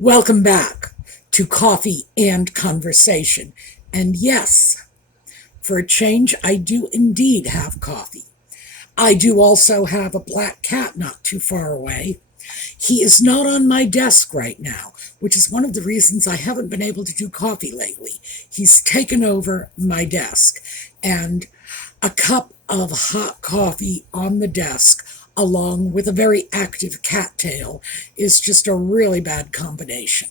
Welcome back to Coffee and Conversation. And yes, for a change, I do indeed have coffee. I do also have a black cat not too far away. He is not on my desk right now, which is one of the reasons I haven't been able to do coffee lately. He's taken over my desk, and a cup of hot coffee on the desk along with a very active cattail is just a really bad combination.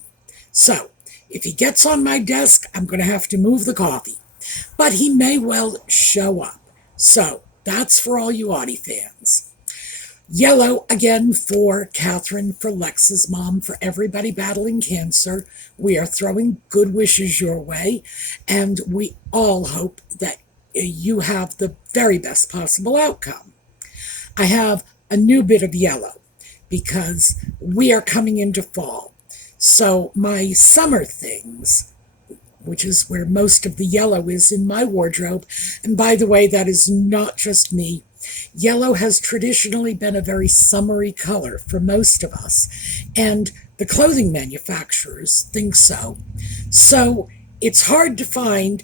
So, if he gets on my desk, I'm going to have to move the coffee. But he may well show up. So, that's for all you Audie fans. Yellow again for Catherine, for Lex's mom, for everybody battling cancer. We are throwing good wishes your way, and we all hope that you have the very best possible outcome. I have a new bit of yellow because we are coming into fall. So my summer things, which is where most of the yellow is in my wardrobe, and by the way, that is not just me. Yellow has traditionally been a very summery color for most of us, and the clothing manufacturers think so. So it's hard to find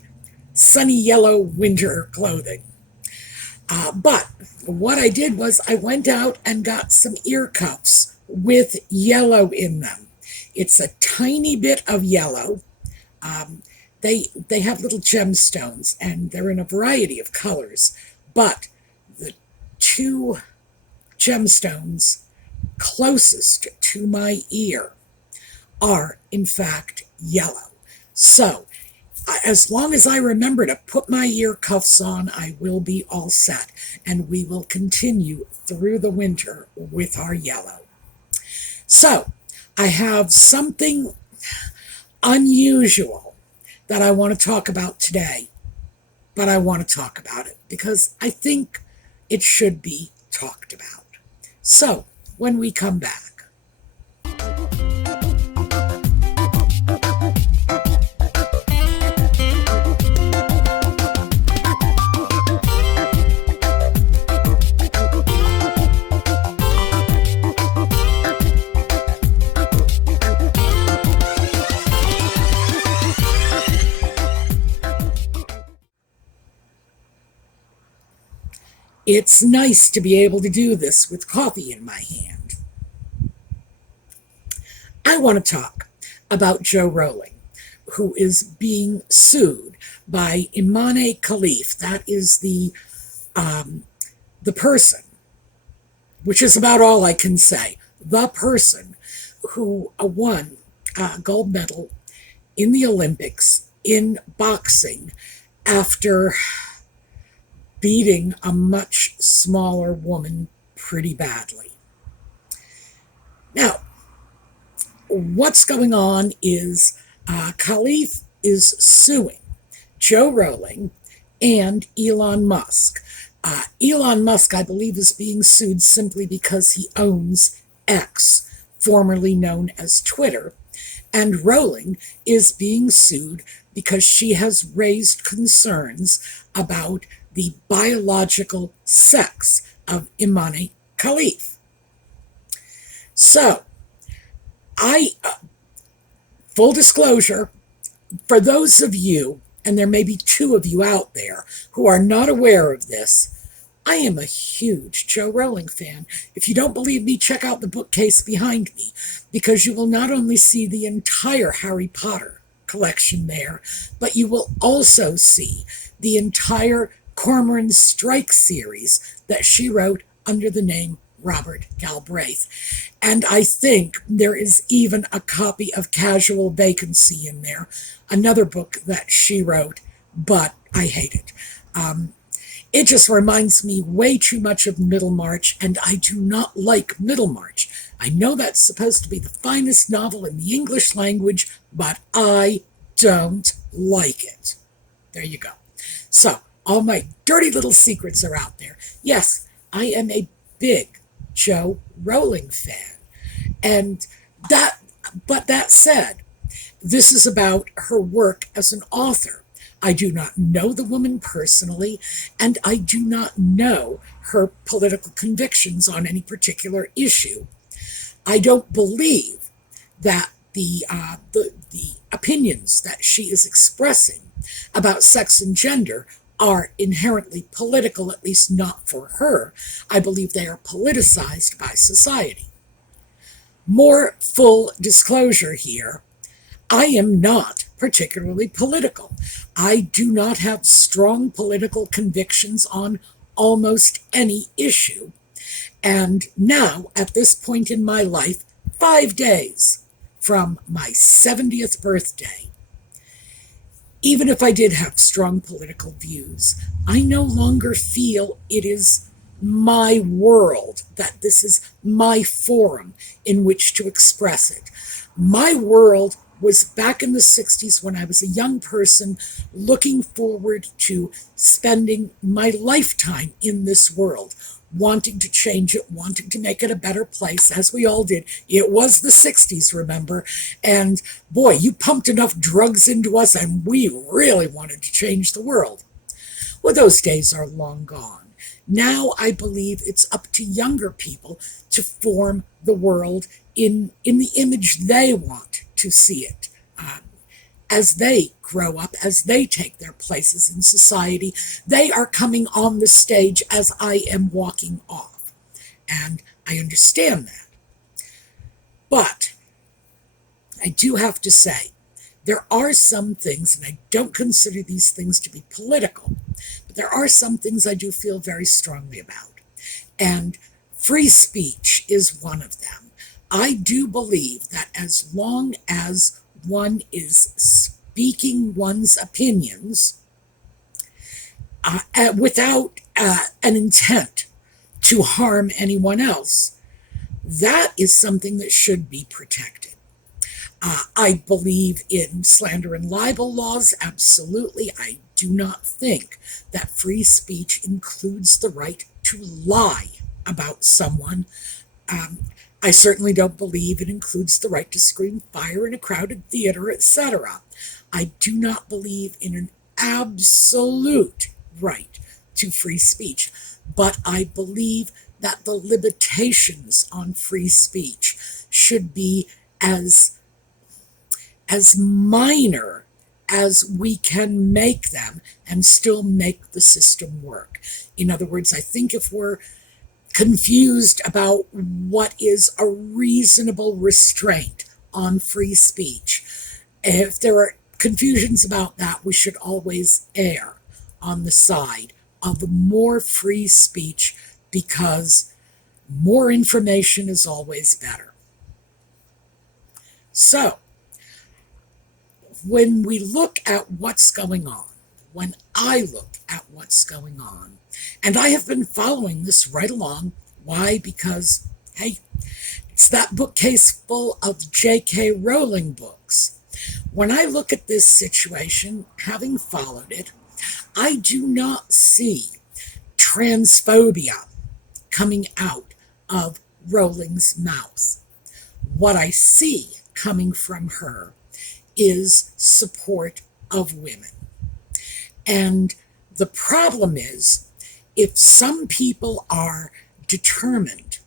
sunny yellow winter clothing. But what I did was I went out and got some ear cuffs with yellow in them. It's a tiny bit of yellow. They have little gemstones, and they're in a variety of colors. But the two gemstones closest to my ear are, in fact, yellow. So, as long as I remember to put my ear cuffs on, I will be all set, and we will continue through the winter with our yellow. So, I have something unusual that I want to talk about today, but I want to talk about it because I think it should be talked about. So, when we come back. It's nice to be able to do this with coffee in my hand. I want to talk about Jo Rowling, who is being sued by Imane Khalif. That is the person, which is about all I can say, the person who won a gold medal in the Olympics in boxing after beating a much smaller woman pretty badly. Now, what's going on is Khalif is suing Jo Rowling and Elon Musk. Elon Musk, I believe, is being sued simply because he owns X, formerly known as Twitter, and Rowling is being sued because she has raised concerns about the biological sex of Imane Khalif. So, full disclosure, for those of you, and there may be two of you out there who are not aware of this, I am a huge Jo Rowling fan. If you don't believe me, check out the bookcase behind me, because you will not only see the entire Harry Potter collection there, but you will also see the entire Cormoran Strike series that she wrote under the name Robert Galbraith. And I think there is even a copy of Casual Vacancy in there, another book that she wrote, but I hate it. It just reminds me way too much of Middlemarch, and I do not like Middlemarch. I know that's supposed to be the finest novel in the English language, but I don't like it. There you go. So, all my dirty little secrets are out there. Yes, I am a big Jo Rowling fan. But that said, this is about her work as an author. I do not know the woman personally, and I do not know her political convictions on any particular issue. I don't believe that the opinions that she is expressing about sex and gender are inherently political, at least not for her. I believe they are politicized by society. More full disclosure here, I am not particularly political. I do not have strong political convictions on almost any issue. And now, at this point in my life, 5 days from my 70th birthday, even if I did have strong political views, I no longer feel it is my world, that this is my forum in which to express it. My world was back in the 60s when I was a young person looking forward to spending my lifetime in this world, wanting to change it, wanting to make it a better place, as we all did. It was the 60s, remember? And boy, you pumped enough drugs into us and we really wanted to change the world. Well, those days are long gone. Now I believe it's up to younger people to form the world in the image they want to see it. As they grow up, as they take their places in society, they are coming on the stage as I am walking off. And I understand that. But I do have to say, there are some things, and I don't consider these things to be political, but there are some things I do feel very strongly about. And free speech is one of them. I do believe that as long as one is speaking one's opinions without an intent to harm anyone else, that is something that should be protected. I believe in slander and libel laws, absolutely. I do not think that free speech includes the right to lie about someone. I certainly don't believe it includes the right to scream fire in a crowded theater, etc. I do not believe in an absolute right to free speech, but I believe that the limitations on free speech should be as minor as we can make them and still make the system work. In other words, I think if we're confused about what is a reasonable restraint on free speech, if there are confusions about that, we should always err on the side of more free speech, because more information is always better. So, when we look at what's going on, when I look at what's going on, and I have been following this right along. Why? Because, hey, it's that bookcase full of J.K. Rowling books. When I look at this situation, having followed it, I do not see transphobia coming out of Rowling's mouth. What I see coming from her is support of women. And the problem is, if some people are determined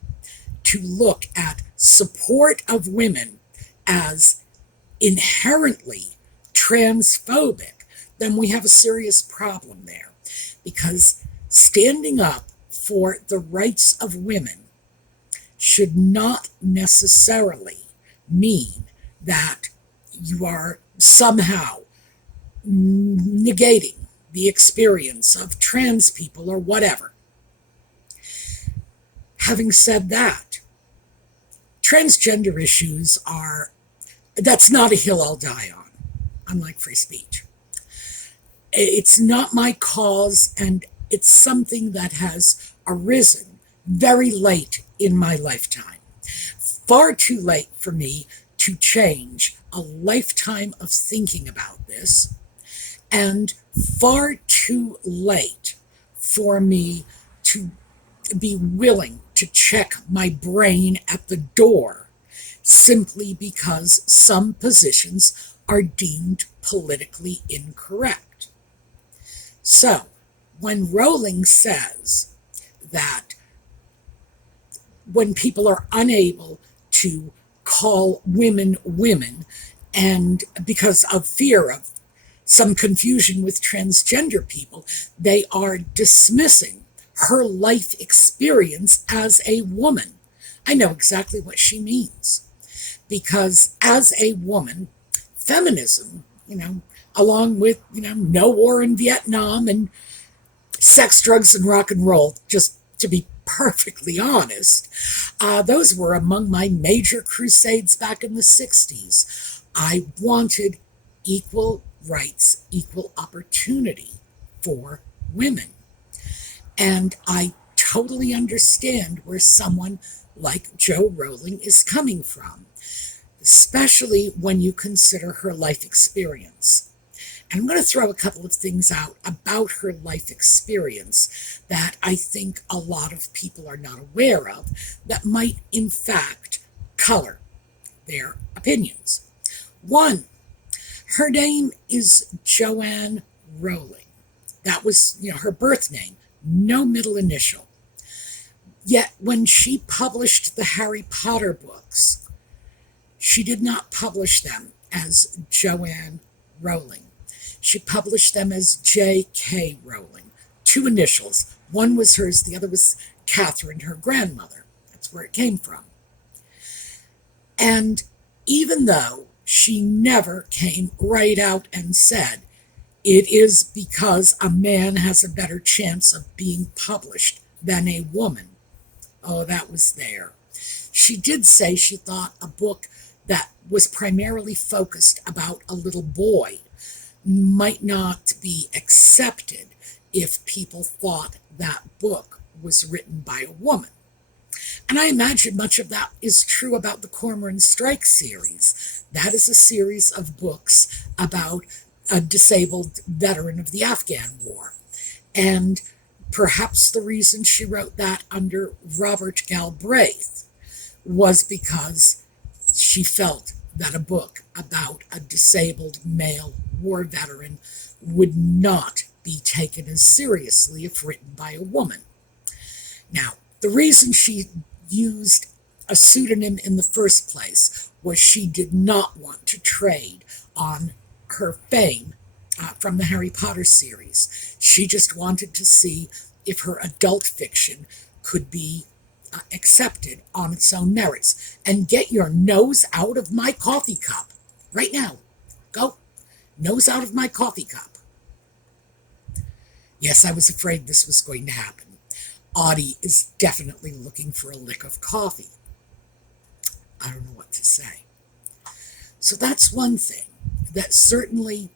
to look at support of women as inherently transphobic, then we have a serious problem there. Because standing up for the rights of women should not necessarily mean that you are somehow negating the experience of trans people or whatever. Having said that, transgender issues that's not a hill I'll die on, unlike free speech. It's not my cause, and it's something that has arisen very late in my lifetime. Far too late for me to change a lifetime of thinking about this, and far too late for me to be willing to check my brain at the door simply because some positions are deemed politically incorrect. So, when Rowling says that when people are unable to call women women, and because of fear of some confusion with transgender people, they are dismissing her life experience as a woman. I know exactly what she means, because as a woman, feminism, along with, no war in Vietnam and sex, drugs, and rock and roll, just to be perfectly honest, those were among my major crusades back in the 60s. I wanted equal rights, equal opportunity for women. And I totally understand where someone like Jo Rowling is coming from, especially when you consider her life experience. And I'm going to throw a couple of things out about her life experience that I think a lot of people are not aware of that might, in fact, color their opinions. One, her name is Joanne Rowling. That was, her birth name, no middle initial. Yet when she published the Harry Potter books, she did not publish them as Joanne Rowling. She published them as J.K. Rowling, two initials. One was hers, the other was Catherine, her grandmother. That's where it came from. And even though she never came right out and said, it is because a man has a better chance of being published than a woman. Oh, that was there. She did say she thought a book that was primarily focused about a little boy might not be accepted if people thought that book was written by a woman. And I imagine much of that is true about the Cormoran Strike series. That is a series of books about a disabled veteran of the Afghan War. And perhaps the reason she wrote that under Robert Galbraith was because she felt that a book about a disabled male war veteran would not be taken as seriously if written by a woman. Now, the reason she used a pseudonym in the first place was she did not want to trade on her fame from the Harry Potter series. She just wanted to see if her adult fiction could be accepted on its own merits. And get your nose out of my coffee cup right now. Go. Nose out of my coffee cup. Yes, I was afraid this was going to happen. Audie is definitely looking for a lick of coffee. I don't know what to say. So that's one thing that certainly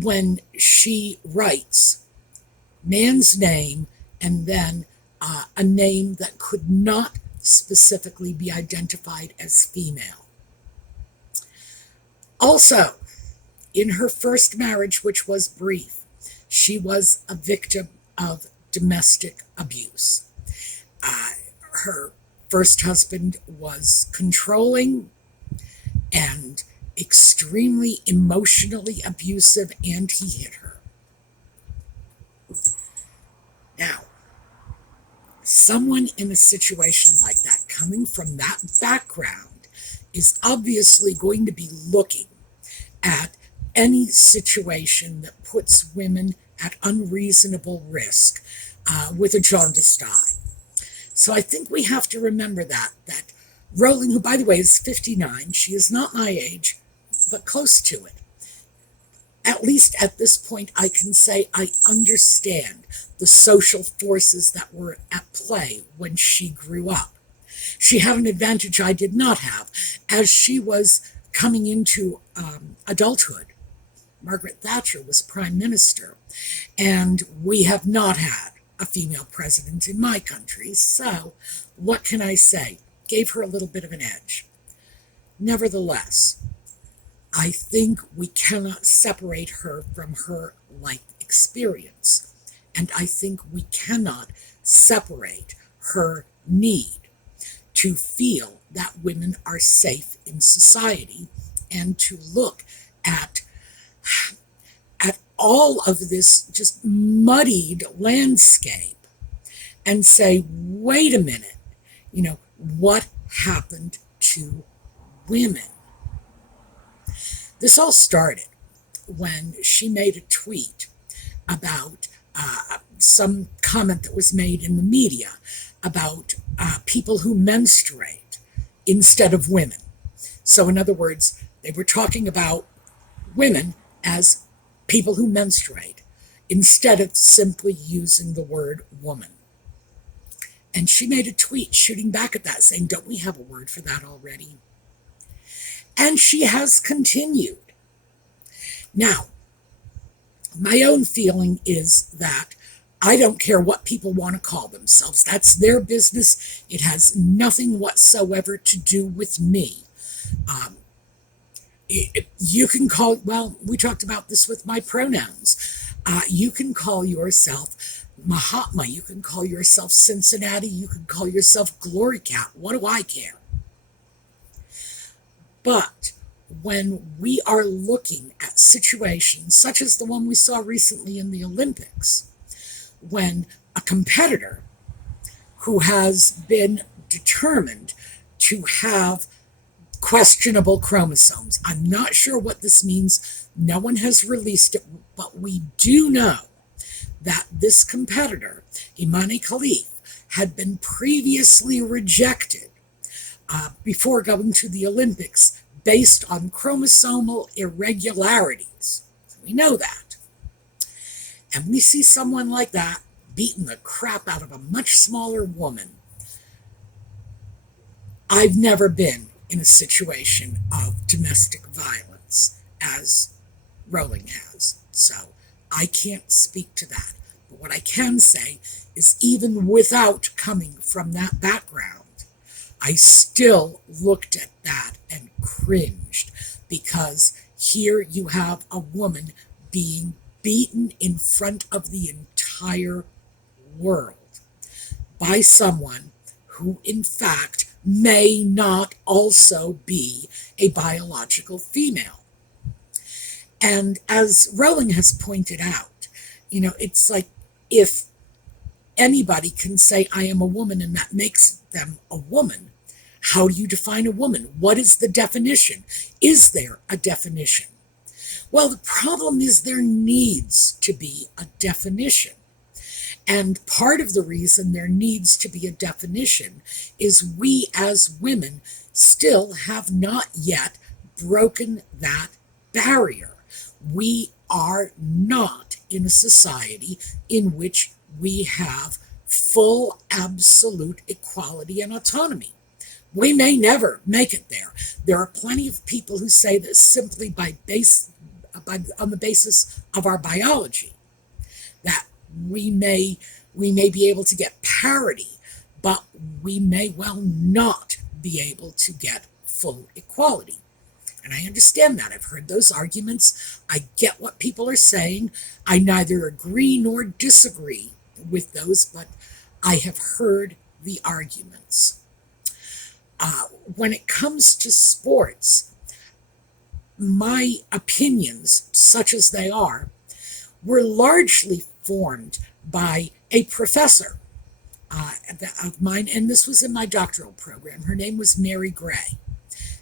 when she writes man's name and then a name that could not specifically be identified as female. Also, in her first marriage, which was brief, she was a victim of domestic abuse. Her first husband was controlling and extremely emotionally abusive, and he hit her. Now, someone in a situation like that, coming from that background, is obviously going to be looking at any situation that puts women at unreasonable risk with a jaundiced eye. So I think we have to remember that Rowling, who by the way is 59, she is not my age, but close to it. At least at this point, I can say I understand the social forces that were at play when she grew up. She had an advantage I did not have. As she was coming into adulthood, Margaret Thatcher was prime minister, and we have not had a female president in my country, so what can I say? Gave her a little bit of an edge. Nevertheless, I think we cannot separate her from her life experience, and I think we cannot separate her need to feel that women are safe in society and to look at all of this just muddied landscape and say, wait a minute, what happened to women. This all started when she made a tweet about some comment that was made in the media about people who menstruate instead of women. So in other words, they were talking about women as people who menstruate instead of simply using the word woman. And she made a tweet shooting back at that, saying, don't we have a word for that already? And she has continued. Now, my own feeling is that I don't care what people want to call themselves. That's their business. It has nothing whatsoever to do with me. You can call, well, we talked about this with my pronouns. You can call yourself Mahatma. You can call yourself Cincinnati. You can call yourself Glory Cat. What do I care? But when we are looking at situations such as the one we saw recently in the Olympics, when a competitor who has been determined to have questionable chromosomes, I'm not sure what this means, no one has released it, but we do know that this competitor, Imani Khalif, had been previously rejected before going to the Olympics based on chromosomal irregularities. So we know that. And we see someone like that beating the crap out of a much smaller woman. I've never been in a situation of domestic violence as Rowling has, so I can't speak to that. But what I can say is even without coming from that background, I still looked at that and cringed, because here you have a woman being beaten in front of the entire world by someone who, in fact, may not also be a biological female. And as Rowling has pointed out, it's like if anybody can say, I am a woman, and that makes them a woman, how do you define a woman? What is the definition? Is there a definition? Well, the problem is there needs to be a definition. And part of the reason there needs to be a definition is we as women still have not yet broken that barrier. We are not in a society in which we have full, absolute equality and autonomy. We may never make it there. There are plenty of people who say that simply on the basis of our biology, that we may be able to get parity, but we may well not be able to get full equality. And I understand that. I've heard those arguments. I get what people are saying. I neither agree nor disagree with those, but I have heard the arguments. When it comes to sports, my opinions, such as they are, were largely formed by a professor of mine, and this was in my doctoral program. Her name was Mary Gray,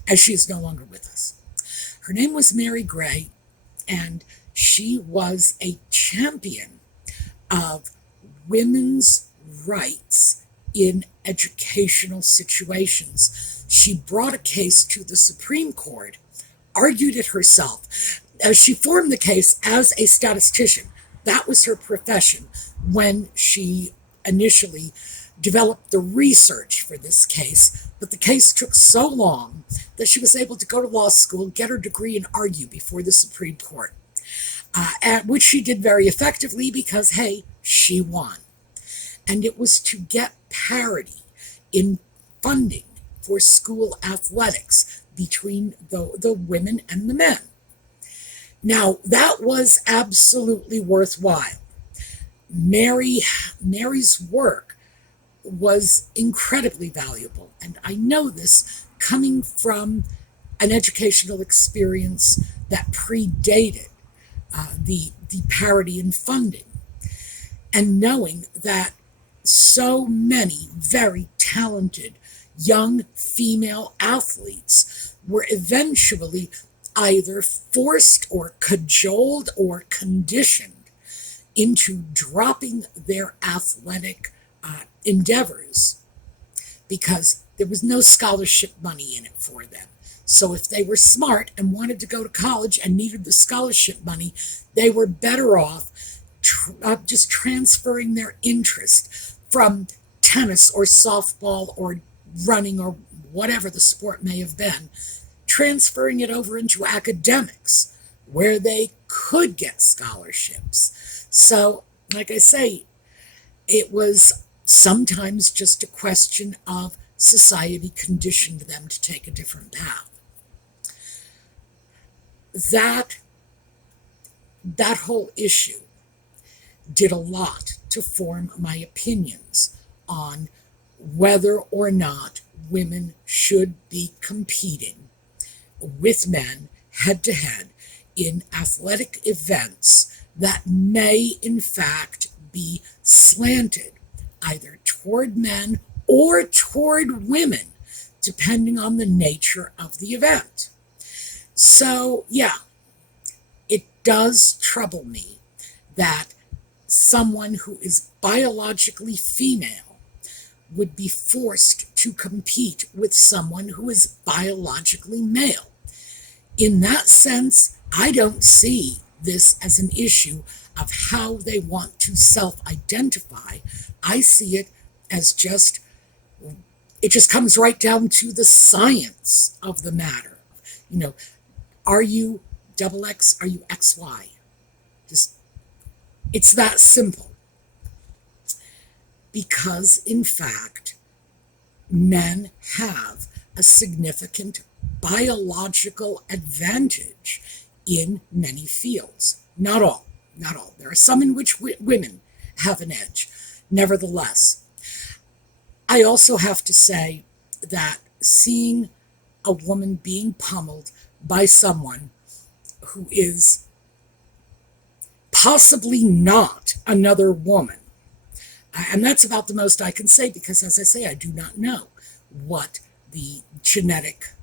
as she is no longer with us. Her name was Mary Gray, and she was a champion of women's rights in educational situations. She brought a case to the Supreme Court, argued it herself. She formed the case as a statistician. That was her profession when she initially developed the research for this case. But the case took so long that she was able to go to law school, get her degree, and argue before the Supreme Court, which she did very effectively because, hey, she won. And it was to get parity in funding for school athletics between the women and the men. Now, that was absolutely worthwhile. Mary's work was incredibly valuable, and I know this coming from an educational experience that predated the parity in funding, and knowing that so many very talented young female athletes were eventually either forced or cajoled or conditioned into dropping their athletic endeavors because there was no scholarship money in it for them. So if they were smart and wanted to go to college and needed the scholarship money, they were better off just transferring their interest from tennis or softball or running or whatever the sport may have been, transferring it over into academics where they could get scholarships. So, like I say, it was sometimes just a question of society conditioned them to take a different path. That whole issue did a lot to form my opinions on whether or not women should be competing with men head to head in athletic events that may in fact be slanted either toward men or toward women, depending on the nature of the event. So, yeah, it does trouble me that someone who is biologically female would be forced to compete with someone who is biologically male. In that sense, I don't see this as an issue of how they want to self-identify. I see it as it just comes right down to the science of the matter. You know, are you XX? Are you XY? It's that simple. Because, in fact, men have a significant biological advantage in many fields. Not all. There are some in which women have an edge. Nevertheless, I also have to say that seeing a woman being pummeled by someone who is possibly not another woman, and that's about the most I can say because, as I say, I do not know what the genetic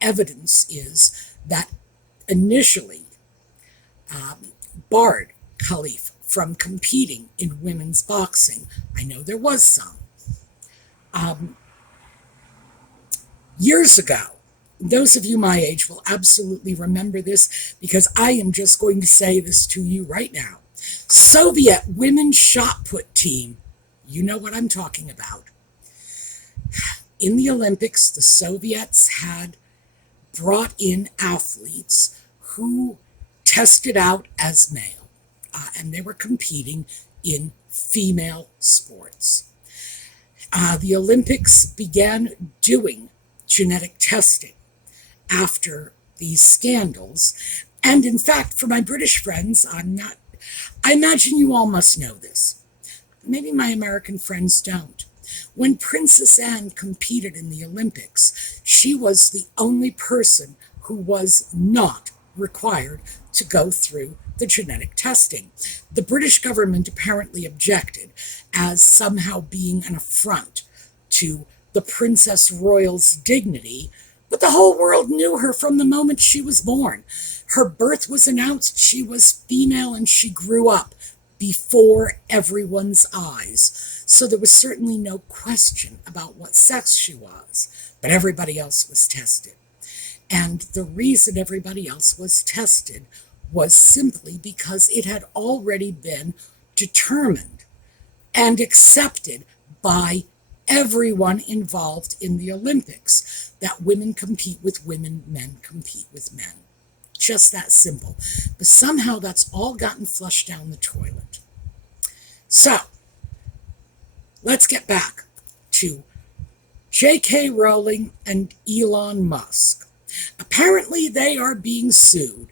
evidence is that initially barred Kiley from competing in women's boxing. I know there was some. Years ago, those of you my age will absolutely remember this because I am just going to say this to you right now. Soviet women's shot put team, you know what I'm talking about. In the Olympics, the Soviets had brought in athletes who tested out as male, and they were competing in female sports. The Olympics began doing genetic testing after these scandals. And in fact, for my British friends, I imagine you all must know this. Maybe my American friends don't. When Princess Anne competed in the Olympics, she was the only person who was not required to go through the genetic testing. The British government apparently objected as somehow being an affront to the Princess Royal's dignity, but the whole world knew her from the moment she was born. Her birth was announced, she was female, and she grew up before everyone's eyes. So there was certainly no question about what sex she was, but everybody else was tested. And the reason everybody else was tested was simply because it had already been determined and accepted by everyone involved in the Olympics that women compete with women, men compete with men. Just that simple. But somehow that's all gotten flushed down the toilet. So, let's get back to J.K. Rowling and Elon Musk. Apparently they are being sued.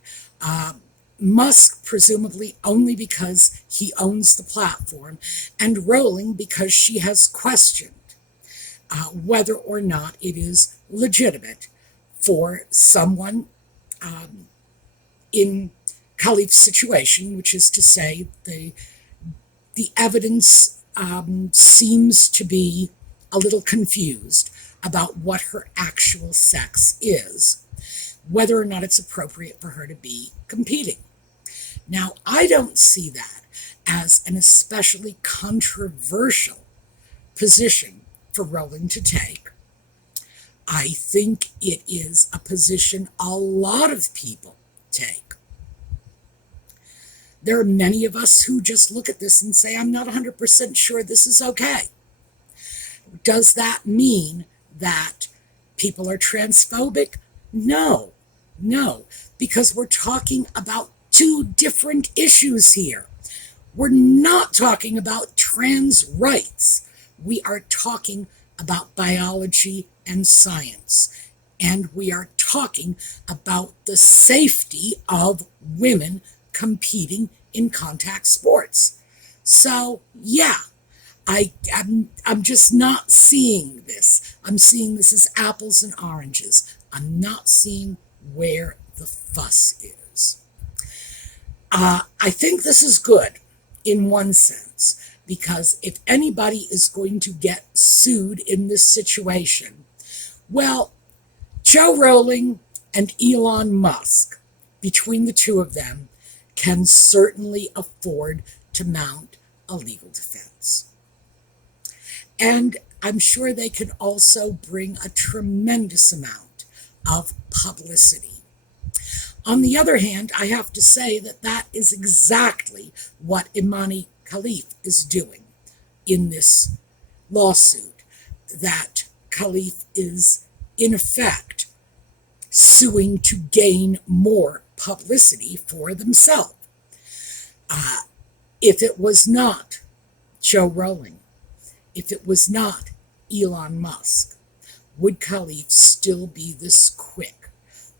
Musk presumably only because he owns the platform, and Rowling because she has questioned whether or not it is legitimate for someone in Kiley's situation, which is to say the evidence seems to be a little confused about what her actual sex is, whether or not it's appropriate for her to be competing. Now, I don't see that as an especially controversial position for Rowling to take. I think it is a position a lot of people take. There are many of us who just look at this and say, I'm not 100% sure this is okay. Does that mean that people are transphobic? No, because we're talking about two different issues here. We're not talking about trans rights. We are talking about biology and science. And we are talking about the safety of women competing in contact sports. So, yeah, I'm just not seeing this. I'm seeing this as apples and oranges. I'm not seeing where the fuss is. I think this is good in one sense, because if anybody is going to get sued in this situation, well, Joe Rowling and Elon Musk, between the two of them, can certainly afford to mount a legal defense. And I'm sure they can also bring a tremendous amount of publicity. On the other hand, I have to say that that is exactly what Imani Khalif is doing in this lawsuit, that Khalif is, in effect, suing to gain more publicity for themselves. If it was not Joe Rowling, if it was not Elon Musk, would Khalif still be this quick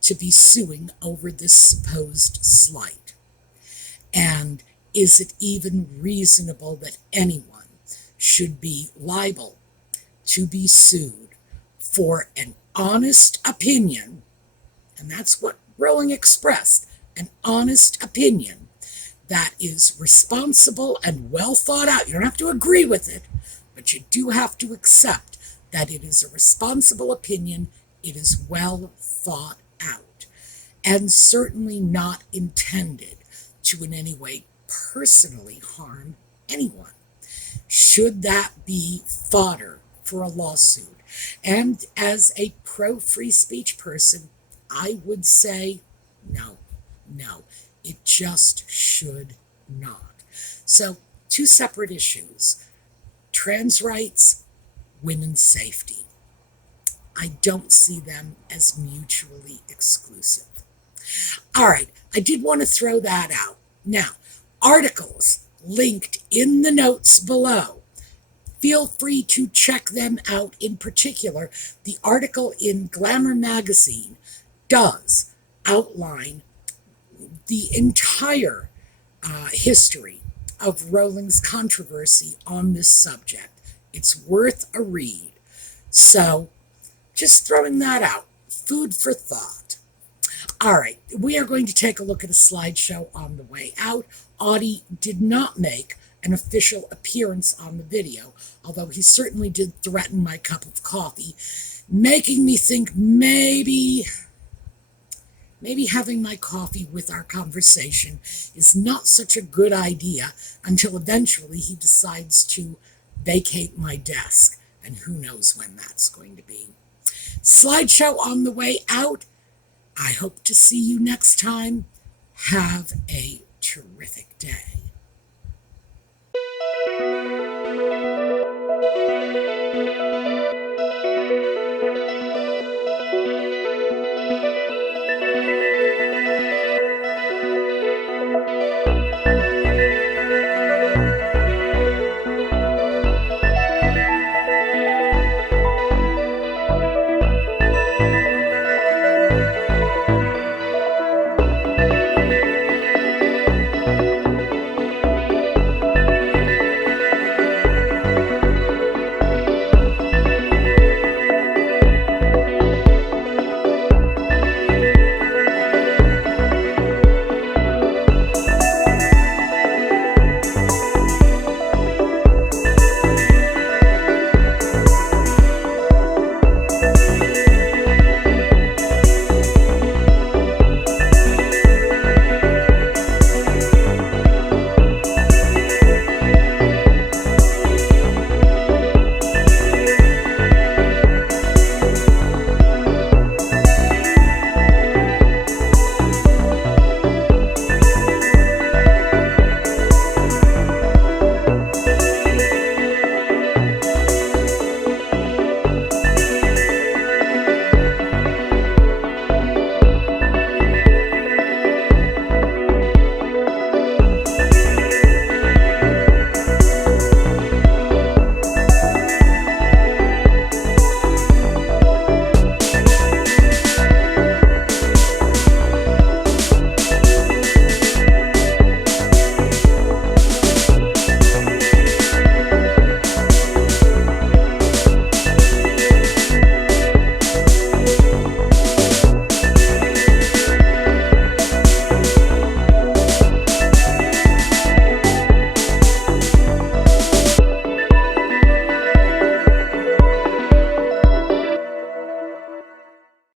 to be suing over this supposed slight? And is it even reasonable that anyone should be liable to be sued for an honest opinion? And that's what Rowling expressed, an honest opinion that is responsible and well thought out. You don't have to agree with it, but you do have to accept that it is a responsible opinion. It is well thought out, and certainly not intended to in any way personally harm anyone. Should that be fodder for a lawsuit? And as a pro-free speech person, I would say no, it just should not. So, two separate issues: trans rights, women's safety. I don't see them as mutually exclusive. All right, I did want to throw that out. Now, articles linked in the notes below. Feel free to check them out. In particular, the article in Glamour magazine does outline the entire history of Rowling's controversy on this subject. It's worth a read. So, just throwing that out. Food for thought. All right, we are going to take a look at a slideshow on the way out. Audie did not make an official appearance on the video, although he certainly did threaten my cup of coffee, making me think maybe having my coffee with our conversation is not such a good idea until eventually he decides to vacate my desk, and who knows when that's going to be. Slideshow on the way out. I hope to see you next time. Have a terrific day.